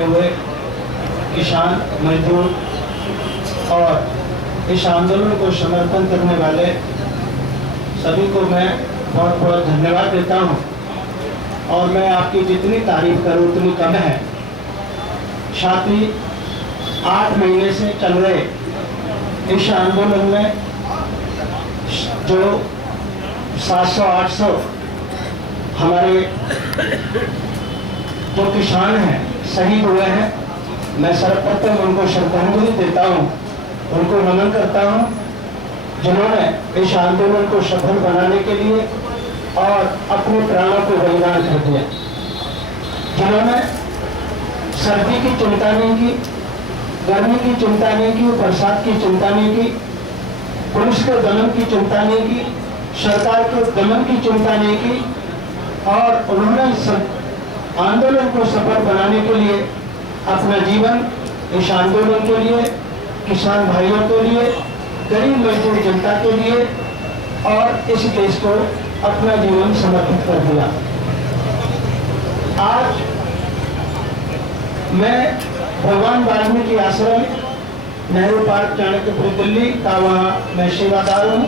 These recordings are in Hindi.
बैठे हुए किसान मजदूर और इस आंदोलन को समर्थन करने वाले सभी को मैं बहुत बहुत धन्यवाद देता हूं। और मैं आपकी जितनी तारीफ करूं उतनी कम है। साथ ही 8 महीने से चल रहे इस आंदोलन में जो 700-800 हमारे जो किसान हैं शहीद हुए हैं, मैं सर्वप्रथम उनको श्रद्धांजलि देता हूं, उनको नमन करता हूं, जिन्होंने इस आंदोलन को सफल बनाने के लिए और अपने प्राणों को बलिदान कर दिया, जिन्होंने सर्दी की चिंता नहीं की, गर्मी की चिंता नहीं की, बरसात की चिंता नहीं की, पुलिस के दमन की चिंता नहीं की, सरकार के दमन की चिंता नहीं की, और उन्होंने आंदोलन को सफल बनाने के लिए अपना जीवन इस आंदोलन के लिए, किसान भाइयों के लिए, गरीब मजदूर जनता के लिए और इस देश को अपना जीवन समर्पित कर दिया। आज मैं भगवान वाल्मीकि आश्रम नेहरू पार्क चाणक्यपुर दिल्ली का वहाँ मैं सेवादार हूँ।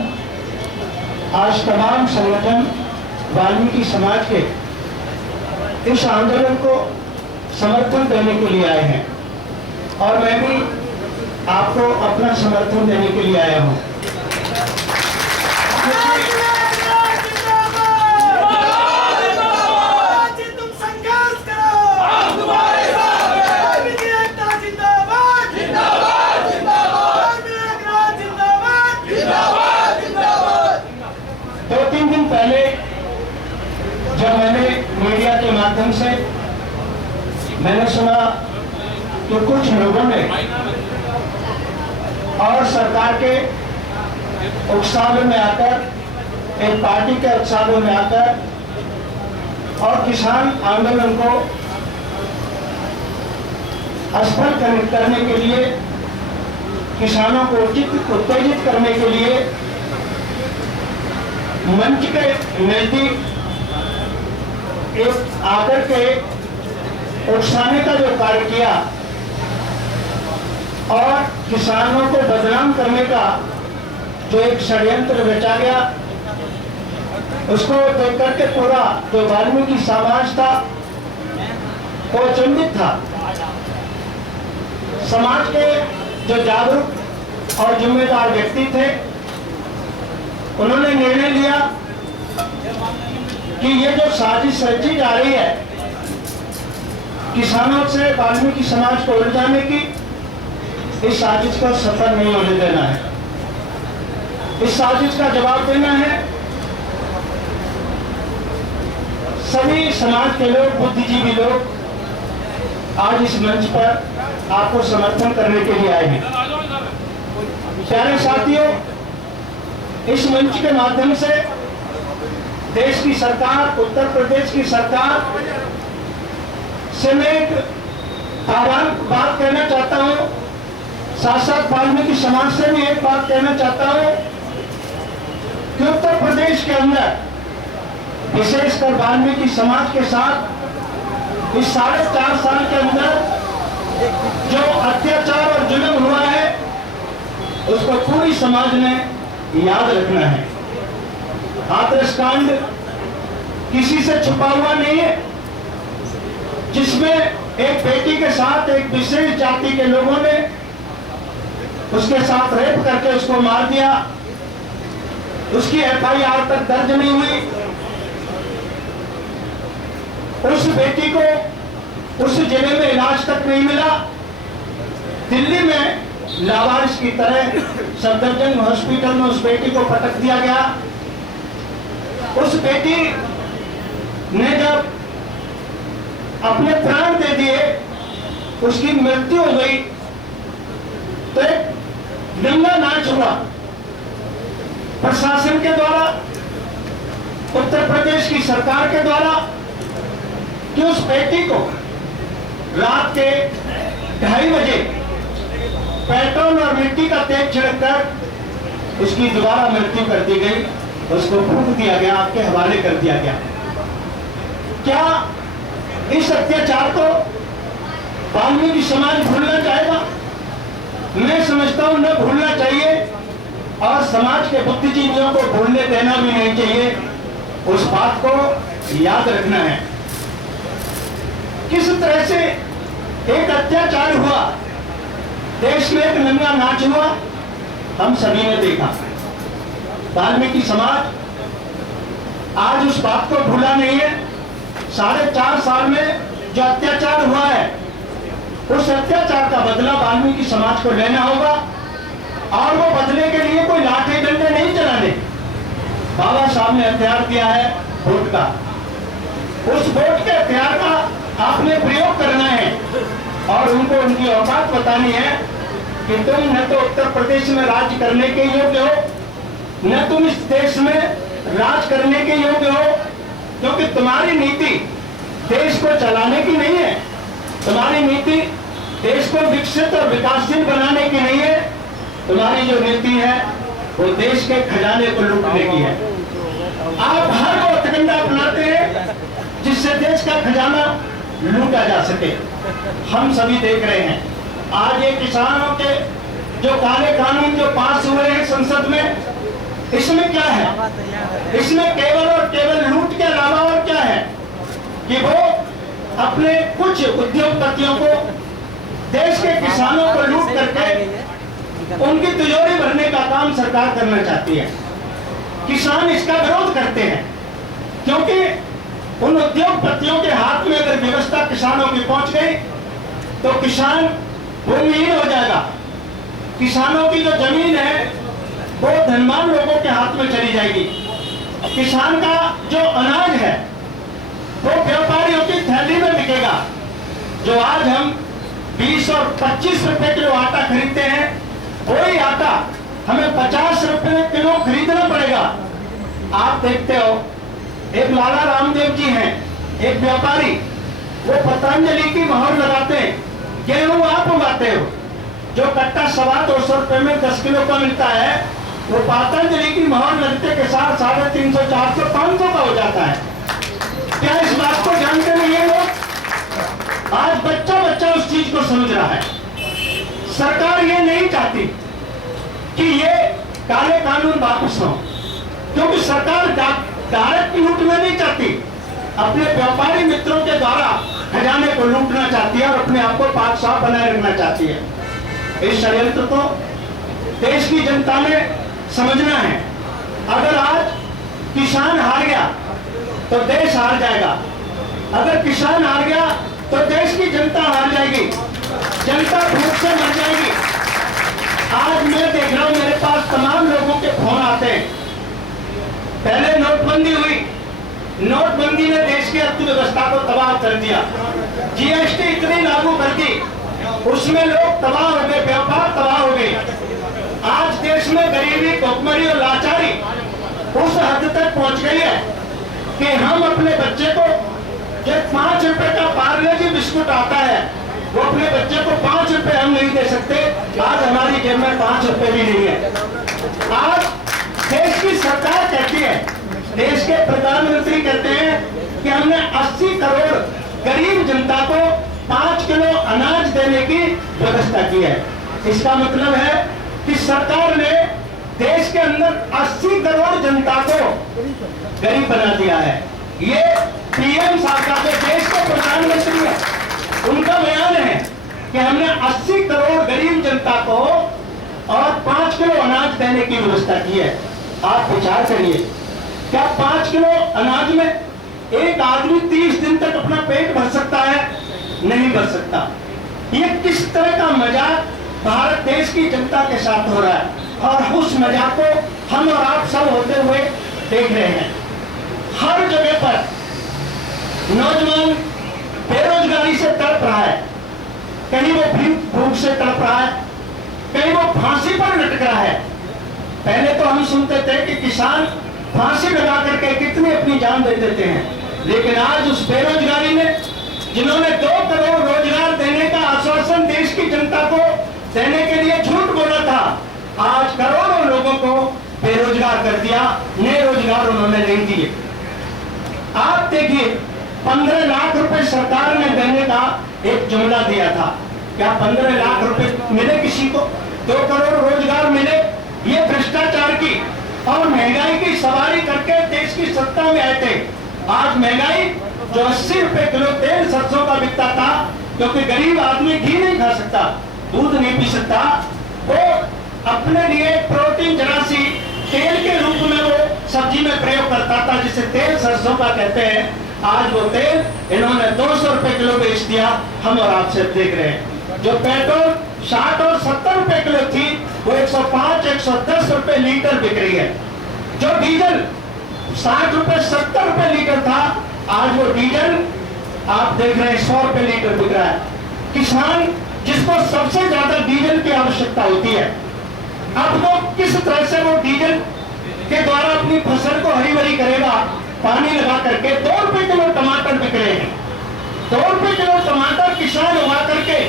आज तमाम संगठन वाल्मीकि समाज के इस आंदोलन को समर्थन देने के लिए आए हैं और मैं भी आपको अपना समर्थन देने के लिए आया हूँ। जब मैंने मीडिया के माध्यम से मैंने सुना कि कुछ लोगों ने और सरकार के उकसावे में आकर, एक पार्टी के उकसावे में आकर और किसान आंदोलन को असफल करने के लिए, किसानों को उत्तेजित करने के लिए मंच के नजदीक एक आकर के उकसाने का जो कार्य किया और किसानों को बदनाम करने का जो एक षड्यंत्र रचा गया, उसको देख करके पूरा जो वाल्मीकि समाज था वो चिंतित था। समाज के जो जागरूक और जिम्मेदार व्यक्ति थे, उन्होंने निर्णय लिया कि ये जो साजिश रची जा रही है किसानों से वाल्मीकि समाज को उलझाने की, इस साजिश को सफल नहीं होने देना है। इस साजिश का जवाब देना है। सभी समाज के लोग, बुद्धिजीवी लोग आज इस मंच पर आपको समर्थन करने के लिए आए हैं। प्यारे साथियों, इस मंच के माध्यम से देश की सरकार, उत्तर प्रदेश की सरकार से मैं एक बात कहना चाहता हूं, साथ साथ वाल्मीकि समाज से भी एक बात कहना चाहता हूं कि उत्तर प्रदेश के अंदर विशेषकर वाल्मीकि समाज के साथ इस 4.5 साल के अंदर जो अत्याचार और जुल्म हुआ है, उसको पूरी समाज ने याद रखना है। हाथरस कांड किसी से छुपा हुआ नहीं है, जिसमें एक बेटी के साथ एक विशेष जाति के लोगों ने उसके साथ रेप करके उसको मार दिया। उसकी FIR तक दर्ज नहीं हुई। उस बेटी को उस जिले में इलाज तक नहीं मिला। दिल्ली में लावारिस की तरह सफदरजंग हॉस्पिटल में उस बेटी को पटक दिया गया। उस बेटी ने जब अपने प्राण दे दिए, उसकी मृत्यु हो गई, तो एक दंगा नाच हुआ प्रशासन के द्वारा, उत्तर प्रदेश की सरकार के द्वारा, कि उस बेटी को रात के 2:30 बजे पेट्रोल और मिट्टी का तेल छिड़ककर उसकी दोबारा मृत्यु कर दी गई। उसको फूंक दिया गया, आपके हवाले कर दिया गया। क्या इस अत्याचार को वाल्मीकि समाज भूलना चाहेगा? मैं समझता हूं न भूलना चाहिए और समाज के बुद्धिजीवियों को भूलने देना भी नहीं चाहिए। उस बात को याद रखना है। किस तरह से एक अत्याचार हुआ, देश में एक नंगा नाच हुआ, हम सभी ने देखा। वाल्मीकि समाज आज उस बात को भूला नहीं है। 4.5 साल में जो अत्याचार हुआ है, उस अत्याचार का बदला वाल्मीकि समाज को लेना होगा और वो बदले के लिए कोई लाठी डंडे नहीं चलाने। बाबा साहब ने हथियार दिया है वोट का, उस वोट के हथियार का आपने प्रयोग करना है और उनको उनकी औकात बतानी है कि तुम न तो उत्तर प्रदेश में राज करने के योग्य हो, न तुम इस देश में राज करने के योग्य हो, क्योंकि तुम्हारी नीति देश को चलाने की नहीं है। तुम्हारी नीति देश को विकसित और विकासशील बनाने की नहीं है। तुम्हारी जो नीति है वो देश के खजाने को लूटने की है। आप हर वो हथकंडा अपनाते हैं जिससे देश का खजाना लूटा जा सके। हम सभी देख रहे हैं आज ये किसानों के जो काले कानून जो पास हुए हैं संसद में, इसमें क्या है? इसमें केवल और केवल लूट के अलावा और क्या है कि वो अपने कुछ उद्योगपतियों को, देश के किसानों को लूट करके उनकी तिजोरी भरने का काम सरकार करना चाहती है। किसान इसका विरोध करते हैं क्योंकि उन उद्योगपतियों के हाथ में अगर व्यवस्था किसानों की पहुंच गई तो किसान भूमिहीन हो जाएगा। किसानों की जो जमीन है वो धनवान लोगों के हाथ में चली जाएगी। किसान का जो अनाज है वो व्यापारियों की थैली में बिकेगा। जो आज हम 20 और 25 रुपए किलो आटा खरीदते हैं, वही आटा हमें 50 रुपए किलो खरीदना पड़ेगा। आप देखते हो एक लाला रामदेव जी हैं, एक व्यापारी, वो पतंजलि की मोहर लगाते हैं। गेहूं आप उगाते हो, जो कट्टा 250 रुपए में 10 किलो का मिलता है, वो पतंजलि की मोहर लगते के साथ 350, 400, 500 का हो जाता है। क्या इस बात को जानते नहीं है लोग? आज बच्चा बच्चा उस चीज को समझ रहा है। सरकार ये नहीं चाहती कि ये काले कानून वापस हो, क्योंकि सरकार डायरेक्ट लूटना नहीं चाहती, अपने व्यापारी मित्रों के द्वारा खजाने को लूटना चाहती है और अपने आप को पाक साफ बनाए रखना चाहती है। इस षड्यंत्र को देश की जनता ने समझना है। अगर आज किसान हार गया तो देश हार जाएगा, अगर किसान हार गया तो देश की जनता हार जाएगी, जनता भूख से मर जाएगी। आज मैं देख रहा हूं मेरे पास तमाम लोगों के फोन आते हैं। पहले नोटबंदी हुई, नोटबंदी ने देश की अर्थव्यवस्था को तबाह कर दिया। जीएसटी इतनी लागू कर दी, उसमें लोग तबाह हो गए, व्यापार तबाह हो गए। आज देश में गरीबी, भुखमरी और लाचारी उस हद तक पहुंच गई है कि हम अपने बच्चे को जो 5 रुपए का पार्ले जी बिस्कुट आता है, वो अपने बच्चे को 5 रुपए हम नहीं दे सकते। आज हमारी जेब में 5 रुपए भी नहीं है। आज देश की सरकार कहती है, देश के प्रधानमंत्री कहते हैं कि हमने 80 करोड़ गरीब जनता को 5 किलो अनाज देने की व्यवस्था की है। इसका मतलब है कि सरकार ने देश के अंदर 80 करोड़ जनता को गरीब बना दिया है। ये पीएम साहब का, जो देश के प्रधानमंत्री है, उनका बयान है कि हमने 80 करोड़ गरीब जनता को और 5 किलो अनाज देने की व्यवस्था की है। आप विचार करिए, क्या 5 किलो अनाज में एक आदमी 30 दिन तक अपना पेट भर सकता है? नहीं भर सकता। ये किस तरह का मजाक भारत देश की जनता के साथ हो रहा है, और उस मजाक को हम और आप सब होते हुए देख रहे हैं। हर जगह पर नौजवान बेरोजगारी से तड़प रहा है, कहीं वो भूख से तड़प रहा है, कहीं वो फांसी पर लटक रहा है। पहले तो हम सुनते थे कि किसान फांसी लगा करके कितनी अपनी जान दे देते हैं, लेकिन आज उस बेरोजगारी ने, जिन्होंने 2 करोड़ रोजगार देने का आश्वासन देश की जनता को देने के लिए झूठ बोला था, आज करोड़ों लोगों को बेरोजगार कर दिया, नए रोजगार उन्होंने नहीं दिए। आप देखिए 15 लाख रुपए सरकार ने देने का एक जुमला दिया था, क्या 15 लाख रुपए मिले किसी को, 2 करोड़ रोजगार मिले, ये भ्रष्टाचार की और महंगाई की सवारी करके देश की सत्ता में आए थे। आज महंगाई जो 80 रुपए किलो तेल सरसों का बिकता था, क्योंकि गरीब आदमी घी नहीं खा सकता, दूध नहीं पी सकता, वो अपने लिए प्रोटीन जरासी तेल के रूप में वो सब्जी में प्रयोग करता था, जिसे तेल सरसों का कहते हैं। आज वो तेल इन्होंने 200 रुपए किलो बेच दिया, हम और आप सब देख रहे हैं। जो पेट्रोल 60 और 70 रुपए किलो थी, वो 105 110 रुपए लीटर बिक रही है। जो डीजल 60 रुपए 70 रुपए लीटर था, आज वो डीजल आप देख रहे हैं 100 रुपए लीटर बिक रहा है। किसान जिसको सबसे ज्यादा डीजल की आवश्यकता होती है, अब वो किस तरह से वो डीजल के द्वारा अपनी फसल को हरी भरी करेगा, पानी लगा करके। 2 रुपए किलो टमाटर बिक रहे हैं, 2 रुपए किलो टमाटर किसान उगा करके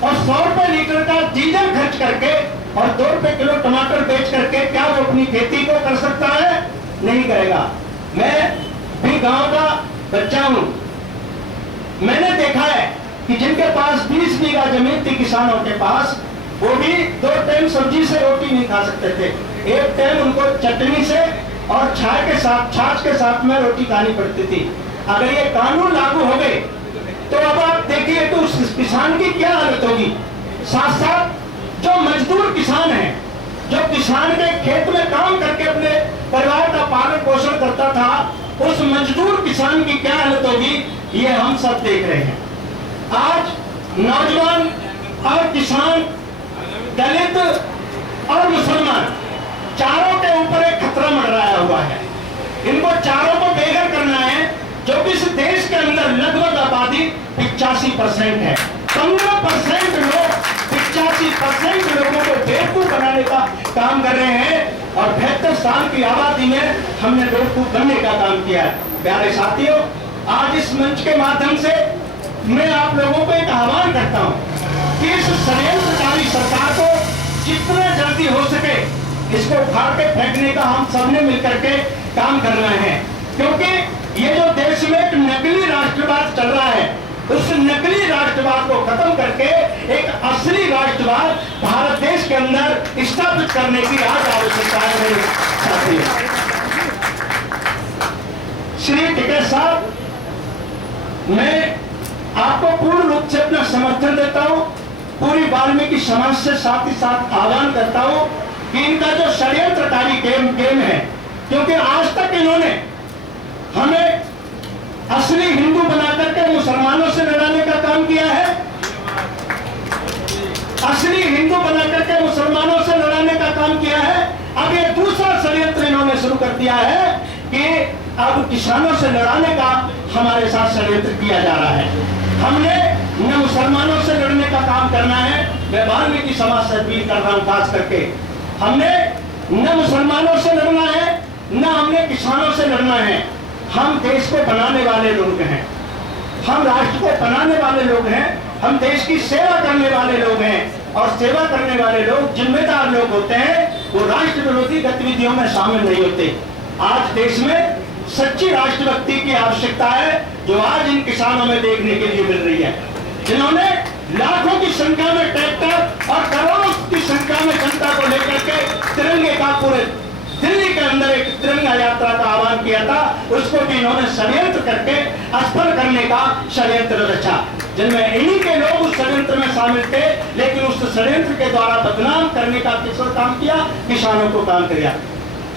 और 100 रुपए लीटर का डीजल खर्च करके और 2 रुपए किलो टमाटर बेच करके क्या वो अपनी खेती को कर सकता है? नहीं करेगा। मैं भी गांव का बच्चा हूं, मैंने देखा है कि जिनके पास 20 बीघा जमीन थी किसानों के पास, वो भी 2 टाइम सब्जी से रोटी नहीं खा सकते थे, एक टाइम उनको चटनी से और छाछ के साथ में रोटी खानी पड़ती थी। अगर ये कानून लागू हो गए तो अब आप देखिए तो उस किसान की क्या हालत होगी। साथ साथ जो मजदूर किसान है, जो किसान के खेत में काम करके अपने परिवार का पालन पोषण करता था, उस मजदूर किसान की क्या हालत होगी, ये हम सब देख रहे हैं। आज नौजवान और किसान, दलित और मुसलमान, चारों के ऊपर एक खतरा मंडराया हुआ है। इनको चारों को बेघर करना है, जो कि इस देश के अंदर लगभग आबादी 85% है। 15% लोग 85% लोगों को बेवकूफ बनाने का काम कर रहे हैं और 72 साल की आबादी में हमने बेवकूफ बनने का काम किया है। प्यारे साथियों, आज इस मंच के माध्यम से मैं आप लोगों को एक आह्वान करता हूं कि इस षड्यंत्रकारी सरकार को जितना जल्दी हो सके इसको उखाड़ के फेंकने का हम सबने मिलकर के काम करना है, क्योंकि ये जो देश में एक नकली राष्ट्रवाद चल रहा है, उस नकली राष्ट्रवाद को खत्म करके एक असली राष्ट्रवाद भारत देश के अंदर स्थापित करने की आज आवश्यकता है मेरे साथियों। श्री टिकैत साहब, मैं आपको पूर्ण रूप से अपना समर्थन देता हूं, पूरी वाल्मीकि समाज से साथ ही साथ आह्वान करता हूं कि इनका जो षड्यंत्रकारी गेम है, क्योंकि आज तक इन्होंने हमें असली हिंदू बनाकर के मुसलमानों से लड़ाने का काम किया है, असली हिंदू बनाकर के मुसलमानों से लड़ाने का काम किया है। अब ये दूसरा षड्यंत्र इन्होंने शुरू कर दिया है कि अब किसानों से लड़ाने का हमारे साथ षड्यंत्र किया जा रहा है। हमने न मुसलमानों से लड़ने का काम करना है, मैं वाल्मीकि समाज से अपील कर रहा हूं, खास करके हमने न मुसलमानों से लड़ना है, न हमने किसानों से लड़ना है। हम देश को बनाने वाले लोग हैं, हम राष्ट्र को बनाने वाले लोग हैं, हम देश की सेवा करने वाले लोग हैं, और सेवा करने वाले लोग जिम्मेदार लोग होते हैं, वो राष्ट्र विरोधी गतिविधियों में शामिल नहीं होते। आज देश में सच्ची राष्ट्रभक्ति की आवश्यकता है, जो आज इन किसानों में देखने के लिए मिल रही है, जिन्होंने लाखों की संख्या में ट्रैक्टर और करोड़ों की संख्या में जनता को लेकर के तिरंगे का पूरे दिल्ली के अंदर एक तिरंगा यात्रा का आह्वान किया था, उसको भी इन्होंने षड्यंत्र करके असफल करने का षड्यंत्र रचा, जिनमें इन्हीं के लोग उस षड्यंत्र में शामिल थे, लेकिन उस षड्यंत्र के द्वारा बदनाम करने का किसको काम किया? किसानों को काम किया।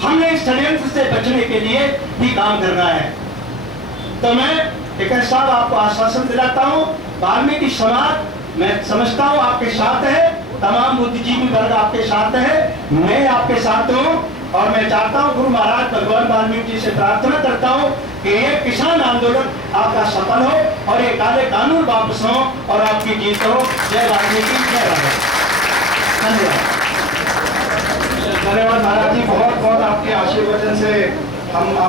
हमने इस षड्यंत्र से बचने के लिए भी काम करना है। तो मैं टिकैत साहब आपको आश्वासन दिलाता हूँ, वाल्मीकि समाज मैं समझता हूँ आपके साथ है, तमाम बुद्धिजीवी वर्ग आपके साथ है, मैं आपके साथ हूँ, और मैं चाहता हूँ गुरु महाराज भगवान वाल्मीकि जी से प्रार्थना करता हूँ कि ये किसान आंदोलन आपका सफल हो और ये काले कानून वापस हो और आपकी जीत हो। जय वाल्मीकि, जय राम। धन्यवाद। धन्यवाद महाराज जी, बहुत बहुत आपके आशीर्वचन से हम